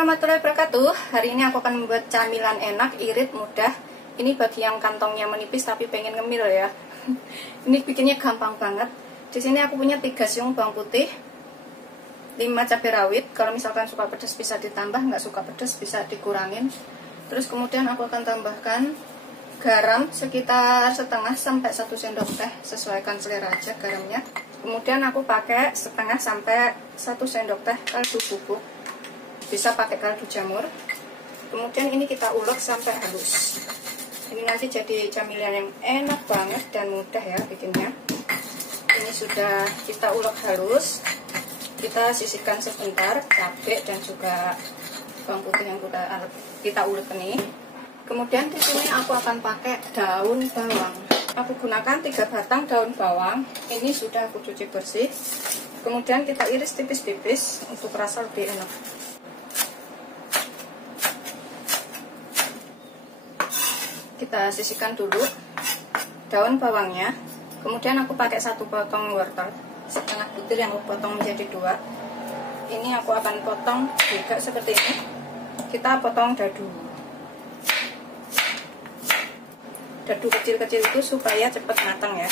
warahmatullahi wabarakatuh. Hari ini aku akan membuat camilan enak, irit, mudah. Ini bagi yang kantongnya menipis tapi pengen ngemil ya. Ini bikinnya gampang banget. Di sini aku punya 3 siung bawang putih, 5 cabai rawit. Kalau misalkan suka pedas bisa ditambah, nggak suka pedas bisa dikurangin. Terus kemudian aku akan tambahkan garam sekitar setengah sampai 1 sendok teh, sesuaikan selera aja garamnya. Kemudian aku pakai setengah sampai 1 sendok teh kaldu bubuk. Bisa pakai kaldu jamur. Kemudian ini kita ulek sampai halus. Ini nanti jadi camilan yang enak banget dan mudah ya bikinnya. Ini sudah kita ulek halus. Kita sisihkan sebentar cabai dan juga bawang putih yang kita ulek ini. Kemudian di sini aku akan pakai daun bawang. Aku gunakan 3 batang daun bawang. Ini sudah aku cuci bersih. Kemudian kita iris tipis-tipis untuk rasa lebih enak. Kita sisihkan dulu daun bawangnya. Kemudian aku pakai 1 potong wortel, setengah butir yang aku potong menjadi 2. Ini aku akan potong juga seperti ini. Kita potong dadu. Dadu kecil-kecil itu supaya cepat matang ya.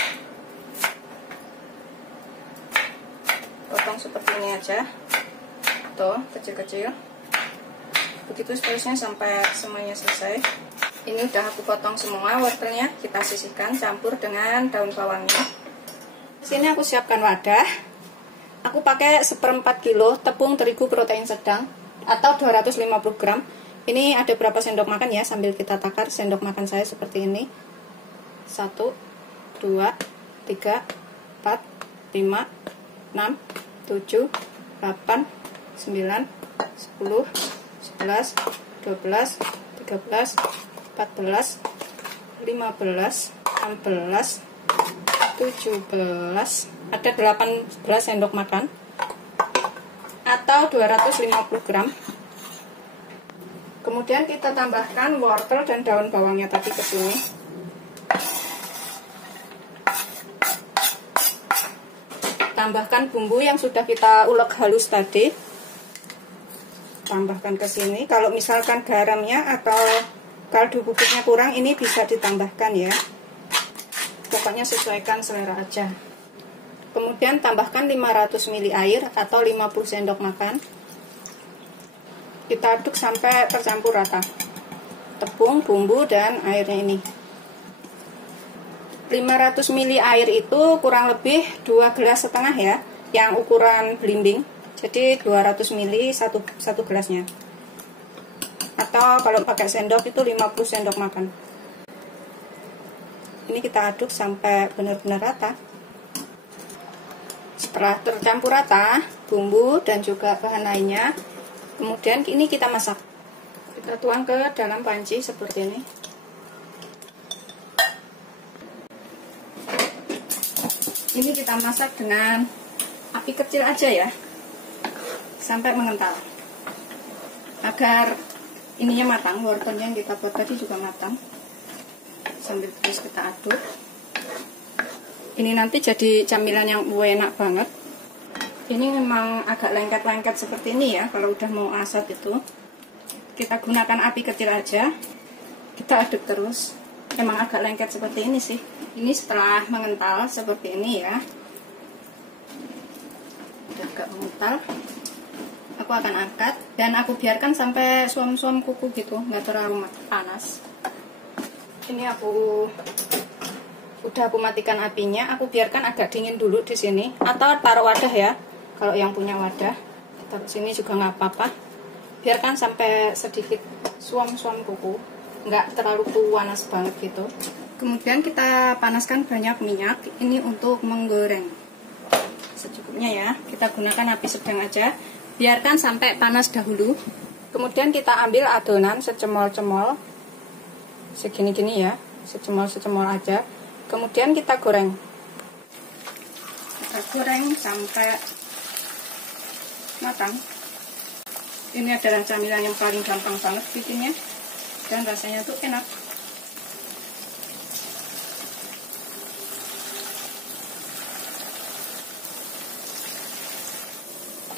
Potong seperti ini aja. Tuh, kecil-kecil. Begitu seterusnya sampai semuanya selesai. Ini udah aku potong semua wortelnya, kita sisihkan campur dengan daun bawangnya. Sini aku siapkan wadah. Aku pakai 1/4 kilo tepung terigu protein sedang atau 250 gram. Ini ada berapa sendok makan ya, sambil kita takar sendok makan saya seperti ini. 1, 2, 3, 4, 5, 6, 7, 8, 9, 10, 11, 12, 13, 14, 15, 16, 17, ada 18 sendok makan atau 250 gram. Kemudian kita tambahkan wortel dan daun bawangnya tadi ke sini. Tambahkan bumbu yang sudah kita ulek halus tadi. Tambahkan ke sini. Kalau misalkan garamnya atau kaldu bubuknya kurang, ini bisa ditambahkan ya. Pokoknya sesuaikan selera aja. Kemudian tambahkan 500 ml air atau 50 sendok makan. Kita aduk sampai tercampur rata tepung, bumbu, dan airnya ini. 500 ml air itu kurang lebih 2,5 gelas ya, yang ukuran belimbing. Jadi 200 ml satu gelasnya. Atau kalau pakai sendok itu 50 sendok makan. Ini kita aduk sampai benar-benar rata. Setelah tercampur rata bumbu dan juga bahan lainnya, kemudian ini kita masak. Kita tuang ke dalam panci seperti ini. Ini kita masak dengan api kecil aja ya, sampai mengental, agar ininya matang, wortelnya yang kita buat tadi juga matang. Sambil terus kita aduk. Ini nanti jadi camilan yang enak banget. Ini memang agak lengket-lengket seperti ini ya, kalau udah mau asat itu. Kita gunakan api kecil aja. Kita aduk terus. Emang agak lengket seperti ini sih. Ini setelah mengental seperti ini ya. Udah agak mengental. Aku akan angkat dan aku biarkan sampai suam-suam kuku gitu, nggak terlalu panas. Ini udah aku matikan apinya. Aku biarkan agak dingin dulu di sini, atau taruh wadah ya. Kalau yang punya wadah, taruh sini juga nggak apa-apa. Biarkan sampai sedikit suam-suam kuku, nggak terlalu panas banget gitu. Kemudian kita panaskan banyak minyak. Ini untuk menggoreng secukupnya ya. Kita gunakan api sedang aja. Biarkan sampai panas dahulu. Kemudian kita ambil adonan secemol-cemol. Segini-gini ya. Secemol-secemol aja. Kemudian kita goreng. Kita goreng sampai matang. Ini adalah camilan yang paling gampang banget bikinnya. Dan rasanya tuh enak.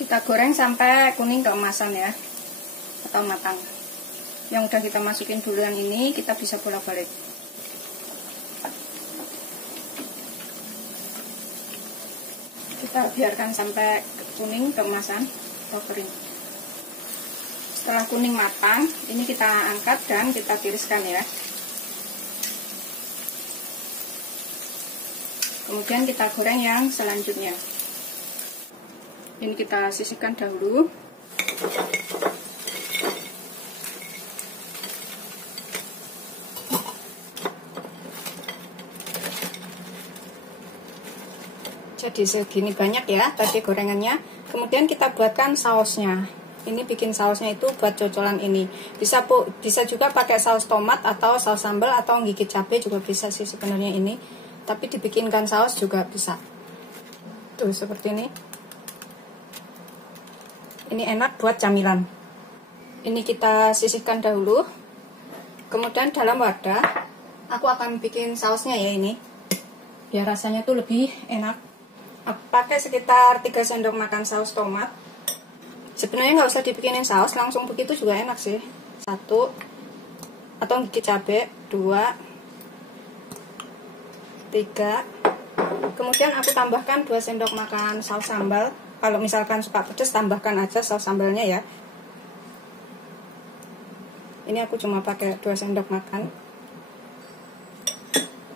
Kita goreng sampai kuning keemasan ya. atau matang. Yang udah kita masukin duluan ini kita bisa bolak-balik. Kita biarkan sampai kuning keemasan atau kering. Setelah kuning matang, ini kita angkat dan kita tiriskan ya. Kemudian kita goreng yang selanjutnya. Ini kita sisihkan dahulu. Jadi segini banyak ya tadi gorengannya. Kemudian kita buatkan sausnya. Ini bikin sausnya itu buat cocolan ini. Bisa juga pakai saus tomat atau saus sambal atau gigit cabai juga bisa sih sebenarnya ini. Tapi dibikinkan saus juga bisa. Tuh seperti ini. Ini enak buat camilan. Ini kita sisihkan dahulu. Kemudian dalam wadah aku akan bikin sausnya ya ini. Biar rasanya tuh lebih enak. Aku pakai sekitar 3 sendok makan saus tomat. Sebenarnya nggak usah dibikinin saus, langsung begitu juga enak sih. 1 atau gigit cabai 2, 3. Kemudian aku tambahkan 2 sendok makan saus sambal. Kalau misalkan suka pedas tambahkan aja saus sambalnya ya. Ini aku cuma pakai 2 sendok makan.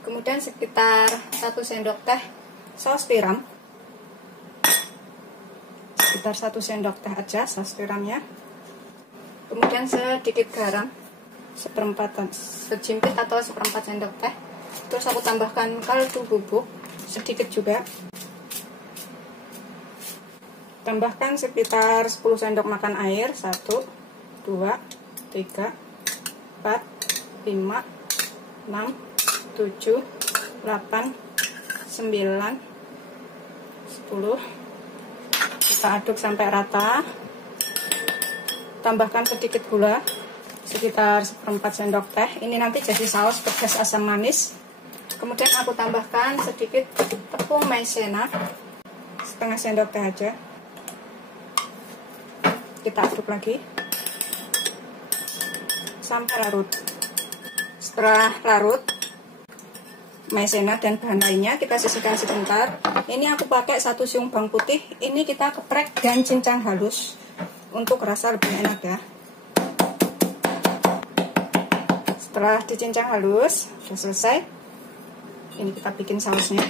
Kemudian sekitar 1 sendok teh saus tiram. Sekitar 1 sendok teh aja saus tiramnya. Kemudian sedikit garam, sejimpit atau seperempat sendok teh. Terus aku tambahkan kaldu bubuk sedikit juga. Tambahkan sekitar 10 sendok makan air. 1, 2, 3, 4, 5, 6, 7, 8, 9, 10. Kita aduk sampai rata. Tambahkan sedikit gula, sekitar seperempat sendok teh. Ini nanti jadi saus pedas asam manis. Kemudian aku tambahkan sedikit tepung maizena, setengah sendok teh aja. Kita aduk lagi sampai larut. Setelah larut maizena dan bahan lainnya kita sisihkan sebentar. Ini aku pakai 1 siung bawang putih. Ini kita geprek dan cincang halus untuk rasa lebih enak ya. Setelah dicincang halus, sudah selesai. Ini kita bikin sausnya.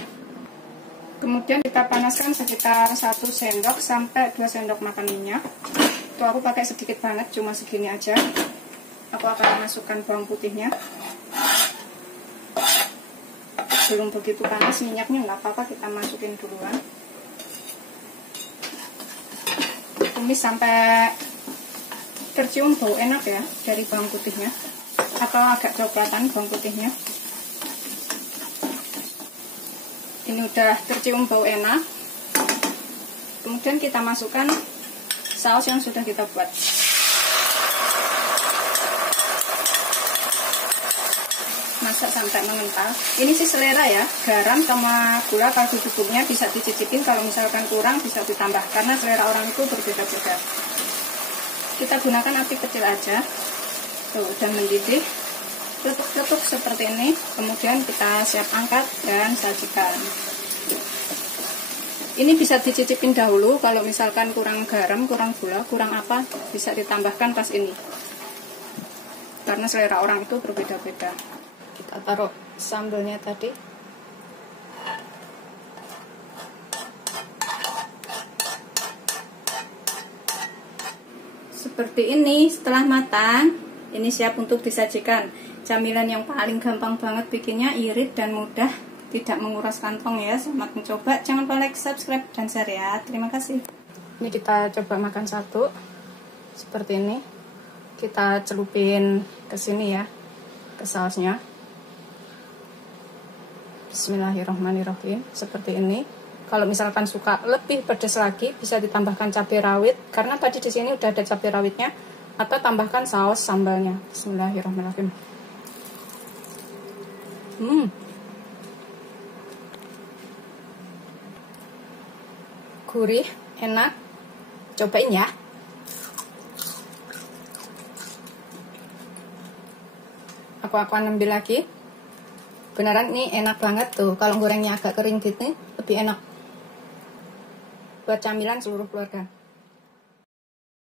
Kemudian kita panaskan sekitar 1 sendok sampai 2 sendok makan minyak. Itu aku pakai sedikit banget, cuma segini aja. Aku akan masukkan bawang putihnya. Belum begitu panas minyaknya, nggak apa-apa, kita masukin duluan. Tumis sampai tercium bau enak ya dari bawang putihnya, atau agak coklatan bawang putihnya. Ini udah tercium bau enak. Kemudian kita masukkan saus yang sudah kita buat. Masak sampai mengental. Ini sih selera ya, garam sama gula kaldu bubuknya bisa dicicipin, kalau misalkan kurang bisa ditambah karena selera orang itu berbeda-beda. Kita gunakan api kecil aja. Tuh, dan mendidih. Tutup seperti ini. Kemudian kita siap angkat dan sajikan. Ini bisa dicicipin dahulu, kalau misalkan kurang garam, kurang gula, kurang apa, bisa ditambahkan pas ini. Karena selera orang itu berbeda-beda. Kita taruh sambalnya tadi. Seperti ini setelah matang. Ini siap untuk disajikan. Camilan yang paling gampang banget bikinnya, irit dan mudah, tidak menguras kantong ya. Selamat mencoba. Jangan lupa like, subscribe, dan share ya. Terima kasih. Ini kita coba makan satu. Seperti ini. Kita celupin ke sini ya, ke sausnya. Bismillahirrahmanirrahim. Seperti ini. Kalau misalkan suka lebih pedas lagi, bisa ditambahkan cabai rawit, karena tadi di sini udah ada cabai rawitnya, atau tambahkan saus sambalnya. Bismillahirrahmanirrahim. Gurih, enak. Cobain ya. aku ambil lagi. Beneran ini enak banget tuh. Kalau gorengnya agak kering gitu lebih enak buat camilan seluruh keluarga.